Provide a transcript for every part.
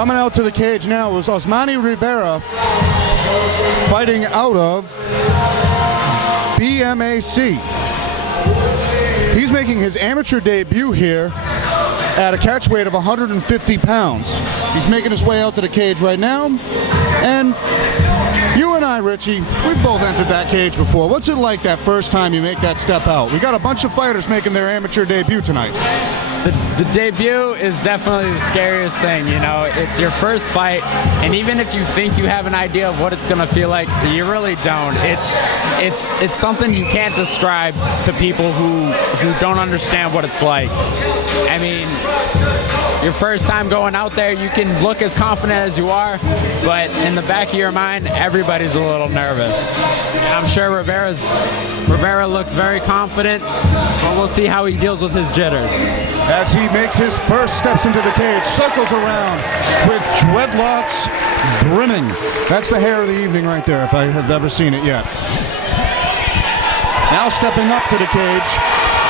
Coming out to the cage now was Osmany Rivera, fighting out of BMAC. He's making his amateur debut here at a catch weight of 150 pounds. He's making his way out to the cage right now, and you and I, Richie, we've both entered that cage before. What's it like that first time you make that step out? We got a bunch of fighters making their amateur debut tonight. The debut is definitely the scariest thing, you know. It's your first fight, and even if you think you have an idea of what it's gonna feel like, you really don't. It's something you can't describe to people who don't understand what it's like. I mean, your first time going out there, you can look as confident as you are, but in the back of your mind, everybody's a little nervous. I'm sure Rivera looks very confident, but we'll see how he deals with his jitters. As he makes his first steps into the cage, circles around with dreadlocks brimming. That's the hair of the evening right there, if I have ever seen it yet. Now stepping up to the cage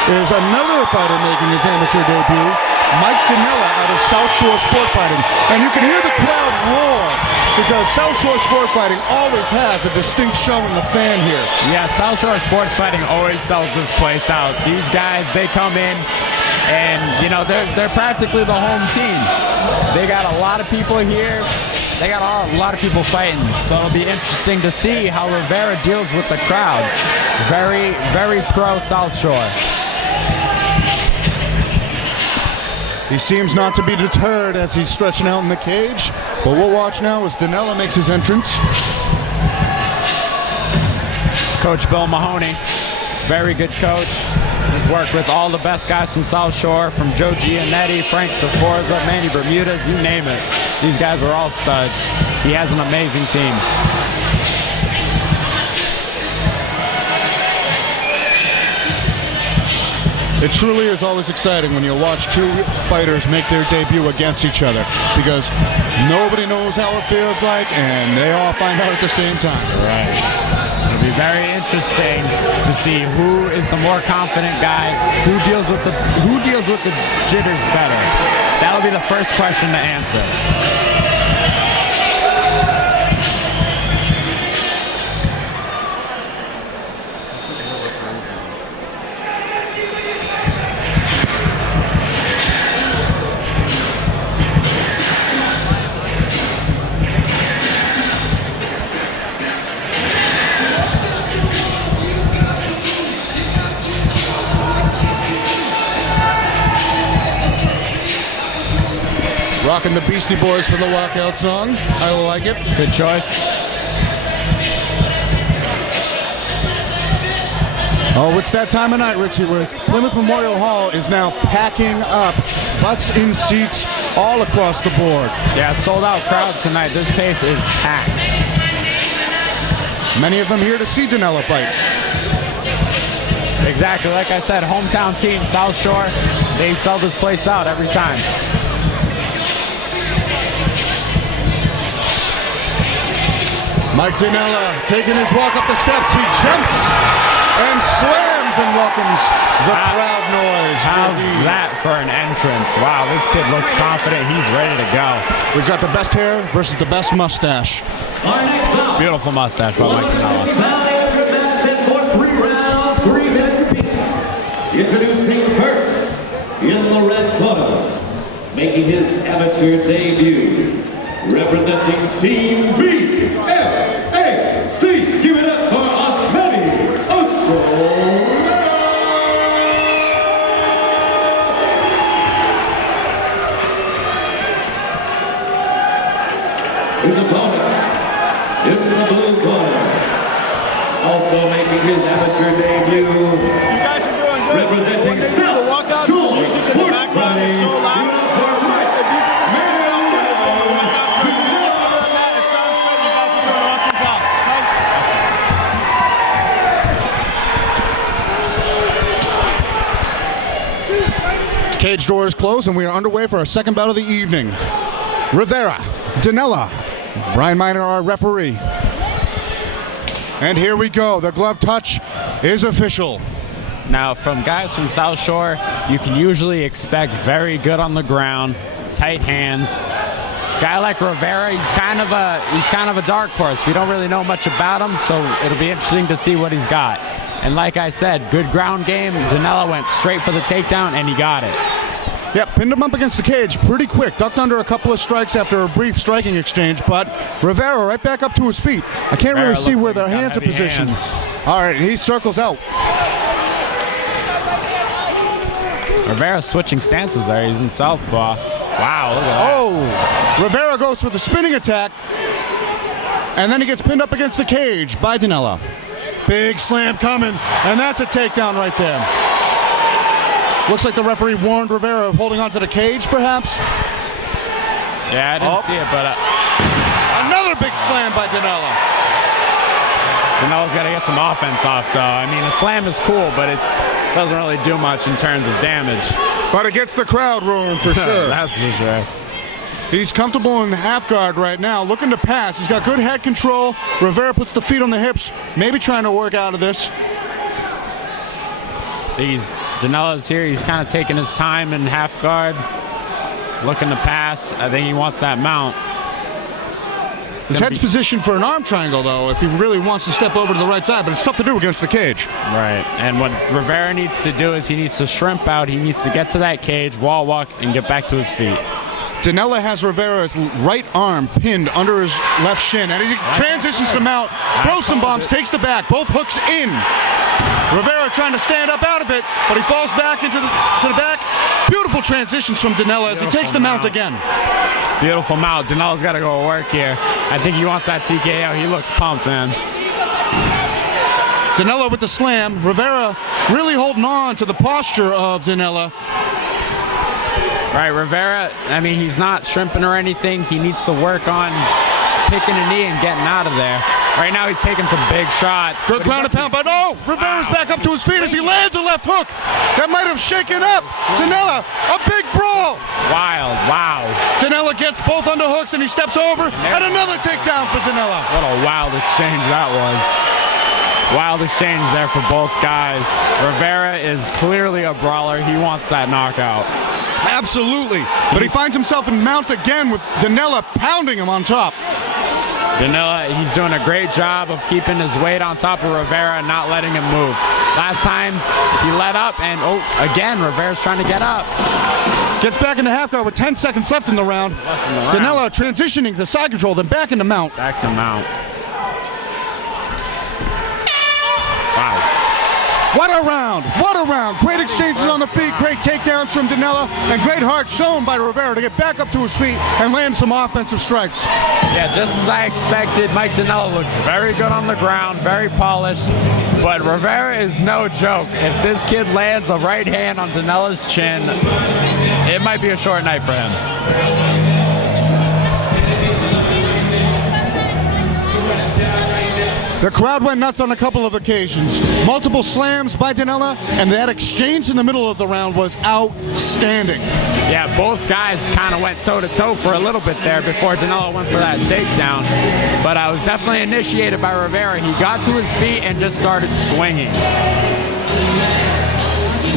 is another fighter making his amateur debut, DiNella out of South Shore Sport Fighting. And you can hear the crowd roar because South Shore Sport Fighting always has a distinct show in the fan here. Yeah, South Shore Sports Fighting always sells this place out. These guys, they come in and, you know, they're practically the home team. They got a lot of people here. They got a lot of people fighting, so it'll be interesting to see how Rivera deals with the crowd. Very, very pro South Shore. He seems not to be deterred as he's stretching out in the cage. But we'll watch now as DiNella makes his entrance. Coach Bill Mahoney, very good coach. He's worked with all the best guys from South Shore, from Joe Giannetti, Frank Sforza, Manny Bermudez, you name it. These guys are all studs. He has an amazing team. It truly is always exciting when you watch two fighters make their debut against each other because nobody knows how it feels like and they all find out at the same time. Right. It'll be very interesting to see who is the more confident guy, who deals with the jitters better. That'll be the first question to answer. Rocking the Beastie Boys for the walkout song. I like it. Good choice. Oh, it's that time of night, Richie, where Plymouth Memorial Hall is now packing up. Butts in seats all across the board. Yeah, sold out crowd tonight. This place is packed. Many of them here to see DiNella fight. Exactly, like I said, hometown team, South Shore. They sell this place out every time. DiNella taking his walk up the steps. He jumps and slams and welcomes the crowd noise. How's that for an entrance? Wow, this kid looks confident. He's ready to go. We've got the best hair versus the best mustache. Beautiful mustache by DiNella. For 3 rounds, 3 minutes apiece. Introducing first, in the red corner, making his amateur debut, representing Team BMAC. Give it up for Osmany. His opponent in the blue corner, also making his amateur debut, You guys are doing good. representing South Shore Sports Fighting. Cage doors closed and we are underway for our second bout of the evening. Rivera, DiNella, Brian Miner, our referee. And here we go. The glove touch is official. Now, from guys from South Shore, you can usually expect very good on the ground, tight hands. guy like Rivera, he's kind of a dark horse. We don't really know much about him, so it'll be interesting to see what he's got. And like I said, good ground game. DiNella went straight for the takedown, and he got it. Yep, pinned him up against the cage pretty quick. Ducked under a couple of strikes after a brief striking exchange, but Rivera right back up to his feet. I can't really see where their hands are positioned. All right, he circles out. Rivera switching stances there. He's in southpaw. Wow, look at that. Oh, Rivera goes for the spinning attack, and then he gets pinned up against the cage by DiNella. Big slam coming, and that's a takedown right there. Looks like the referee warned Rivera of holding onto the cage, perhaps. Yeah, I didn't see it, but another big slam by DiNella. DiNella's got to get some offense off, though. I mean, a slam is cool, but it doesn't really do much in terms of damage. But it gets the crowd rolling for sure. That's for sure. He's comfortable in half guard right now, looking to pass. He's got good head control. Rivera puts the feet on the hips, maybe trying to work out of this. DiNella's here. He's kind of taking his time in half guard, looking to pass. I think he wants that mount. His head's positioned for an arm triangle, though, if he really wants to step over to the right side, but it's tough to do against the cage. Right, and what Rivera needs to do is he needs to shrimp out. He needs to get to that cage, wall walk, and get back to his feet. DiNella has Rivera's right arm pinned under his left shin, and he transitions him out, throws some bombs, takes the back, both hooks in. Rivera trying to stand up out of it, but he falls back into the back. Beautiful transitions from DiNella as he takes the mount again. Beautiful mount. DiNella's got to go work here. I think he wants that TKO. He looks pumped, man. DiNella with the slam. Rivera really holding on to the posture of DiNella. Right, Rivera, I mean, he's not shrimping or anything. He needs to work on picking a knee and getting out of there. Right now he's taking some big shots. Good ground and pound, but no! Rivera's back up to his feet as he lands a left hook. That might have shaken up DiNella. A big brawl. Wild, wow. DiNella gets both underhooks and he steps over. And another takedown for DiNella. What a wild exchange that was. Wild exchange there for both guys. Rivera is clearly a brawler. He wants that knockout. Absolutely. But he finds himself in mount again with DiNella pounding him on top. DiNella, he's doing a great job of keeping his weight on top of Rivera and not letting him move. Last time he let up, and again, Rivera's trying to get up. Gets back into half guard with 10 seconds left in the round. DiNella transitioning to side control, then back into mount. Back to mount. Wow. What a round! What a round! Great exchanges on the feet, great takedowns from DiNella, and great heart shown by Rivera to get back up to his feet and land some offensive strikes. Yeah, just as I expected, Mike DiNella looks very good on the ground, very polished, but Rivera is no joke. If this kid lands a right hand on DiNella's chin, it might be a short night for him. The crowd went nuts on a couple of occasions. Multiple slams by DiNella, and that exchange in the middle of the round was outstanding. Yeah, both guys kind of went toe-to-toe for a little bit there before DiNella went for that takedown. But I was definitely initiated by Rivera. He got to his feet and just started swinging.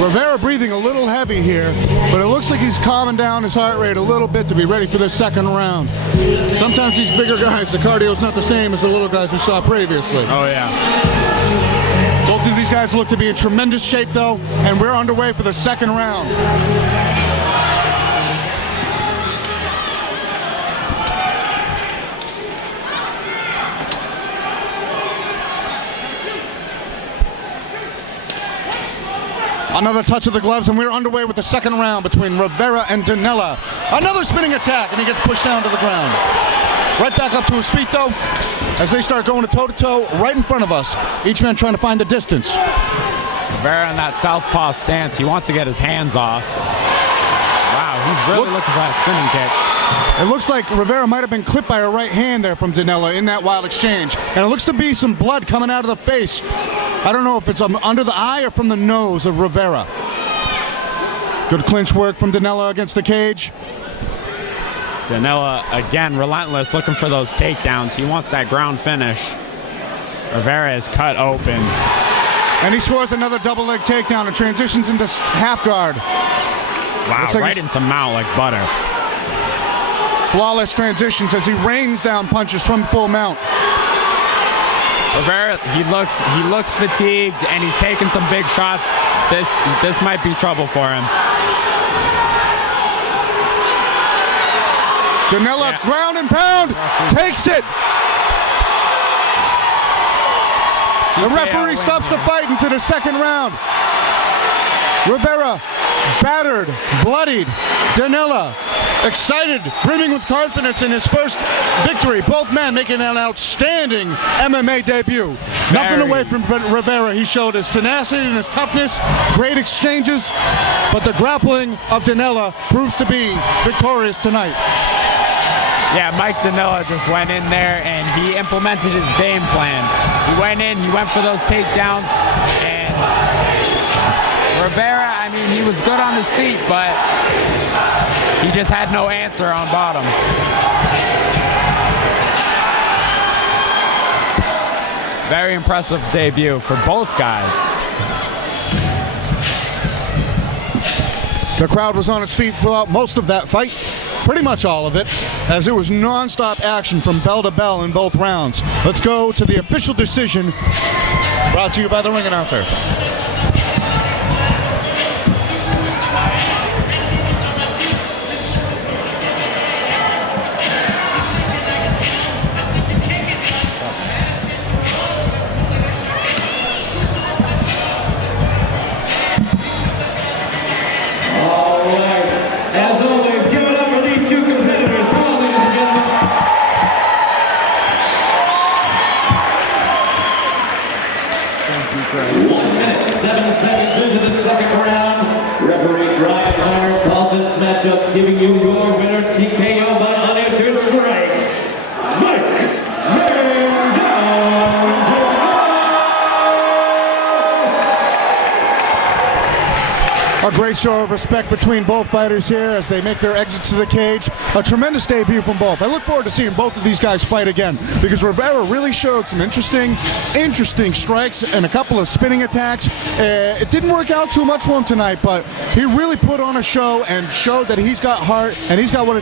Rivera breathing a little heavy here, but it looks like he's calming down his heart rate a little bit to be ready for this second round. Sometimes these bigger guys, the cardio's not the same as the little guys we saw previously. Oh, yeah. Both of these guys look to be in tremendous shape, though, and we're underway for the second round. Another touch of the gloves, and we're underway with the second round between Rivera and DiNella. Another spinning attack, and he gets pushed down to the ground. Right back up to his feet, though, as they start going toe-to-toe right in front of us. Each man trying to find the distance. Rivera in that southpaw stance. He wants to get his hands off. Wow, he's really looking for that spinning kick. It looks like Rivera might have been clipped by a right hand there from DiNella in that wild exchange. And it looks to be some blood coming out of the face. I don't know if it's under the eye or from the nose of Rivera. Good clinch work from DiNella against the cage. DiNella, again, relentless, looking for those takedowns. He wants that ground finish. Rivera is cut open. And he scores another double leg takedown and transitions into half guard. Wow, like right into mount like butter. Flawless transitions as he rains down punches from full mount. Rivera, he looks fatigued, and he's taking some big shots. This might be trouble for him. DiNella, ground and pound, takes it. The referee stops the fight into the second round. Rivera, battered, bloodied. DiNella, excited, brimming with confidence in his first victory. Both men making an outstanding MMA debut. Nothing away from Rivera. He showed his tenacity and his toughness, great exchanges, but the grappling of DiNella proves to be victorious tonight. Yeah, Mike DiNella just went in there and he implemented his game plan. He went in, he went for those takedowns, and Rivera, I mean, he was good on his feet, but he just had no answer on bottom. Very impressive debut for both guys. The crowd was on its feet throughout most of that fight. Pretty much all of it, as it was non-stop action from bell to bell in both rounds. Let's go to the official decision, brought to you by the ring announcer. Giving you your winner, TKO by unanswered strikes, Mike A great show of respect between both fighters here as they make their exits to the cage. A tremendous debut from both. I look forward to seeing both of these guys fight again because Rivera really showed some interesting strikes and a couple of spinning attacks. It didn't work out too much for him tonight, but he really put on a show and showed that he's got heart and he's got what it takes.